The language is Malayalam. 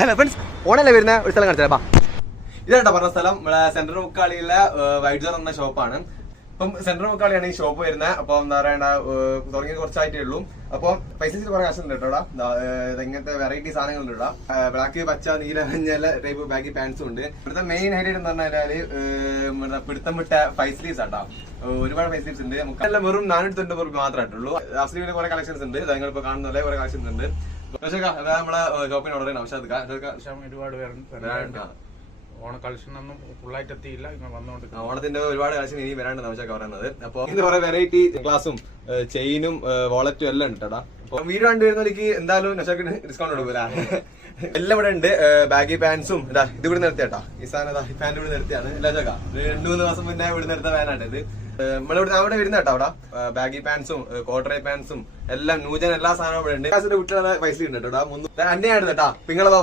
ഹലോ ഫ്രണ്ട്സ്, ഓണല്ലേ വരുന്ന ഒരു സ്ഥലം കാണിച്ചാ. ഇതാട്ടോ പറഞ്ഞ സ്ഥലം നമ്മളെ സെൻട്രൽ മുക്കാളിയിലെ വൈഡ്ജർ എന്ന ഷോപ്പാണ്. അപ്പം സെൻട്രൽ മുക്കാളിയാണ് ഈ ഷോപ്പ് വരുന്നത്. അപ്പൊ എന്താ പറയണ്ട, തുടങ്ങി കുറച്ചായിട്ടേ ഉള്ളൂ. അപ്പൊ പൈസ കുറെ കാശുണ്ട് കേട്ടോടാ. ഇങ്ങനത്തെ വെറൈറ്റി സാധനങ്ങളുണ്ട് ഇവിടെ. ബ്ലാക്ക്, പച്ച, നീല, മഞ്ഞ ടൈപ്പ് ബാഗി പാൻസും ഉണ്ട്. ഇവിടുത്തെ മെയിൻ ഹൈലൈറ്റ് എന്ന് പറഞ്ഞാല് പിടുത്തം വിട്ട ഫൈവ് സ്ലീവ്സ് ആട്ടോ. ഒരുപാട് ഫൈവ് സ്ലീവ്സ് ഉണ്ട്. നമുക്കെല്ലാം വെറും 490 മാത്രമായിട്ടുള്ളൂ. ഹാഫ് കുറെ കളക്ഷൻസ് ഉണ്ട്. നിങ്ങളിപ്പോ കാണുന്ന കുറെ കളക്ഷൻസ് ഉണ്ട്. നമ്മളെ ഷോപ്പിന് ഓർഡർ ചെയ്യണം. ഒരുപാട് ഓണ കളക്ഷൻ ഒന്നും ഫുള്ളായിട്ട് എത്തിയില്ല, വന്നോണ്ട് ഓണത്തിന്റെ ഒരുപാട് കളക്ഷൻ ഇനി വരാണ്ട് നമശൊക്കെ പറയുന്നത്. അപ്പൊ ഇത് കുറെ വെറൈറ്റി ഗ്ലാസും ചെയിനും വാളറ്റും എല്ലാം ഉണ്ട് കേട്ടാ. അപ്പൊ വീഡിയോ കണ്ടുവരുന്നവർക്ക് എന്തായാലും നശാക്കിന് ഡിസ്കൗണ്ട് കൊടുക്കൂല. എല്ലാം ഇവിടെ ഉണ്ട്. ബാഗി പാൻസും ഇത് ഇവിടെ നിർത്തിയാട്ടാ. ഈ സാധനം ഈ പാന്റ് ഇവിടെ നിർത്തിയാണ്. എല്ലാ ചക്ക 2-3 ദിവസം മുന്നേ ഇവിടെ നിർത്ത പാനാണ് ഇത്. നമ്മളിവിടെ അവിടെ വരുന്ന കേട്ടോ. അവിടെ ബാഗി പാൻസും കോട്ടറൈ പാൻസും എല്ലാം ന്യൂജൻ എല്ലാ സാധനവും ഇവിടെ ഉണ്ട്. കുട്ടികളെ പൈസ ഉണ്ട് കേട്ടോ. 300 അന്യായിരുന്നു കേട്ടാ. നിങ്ങളെ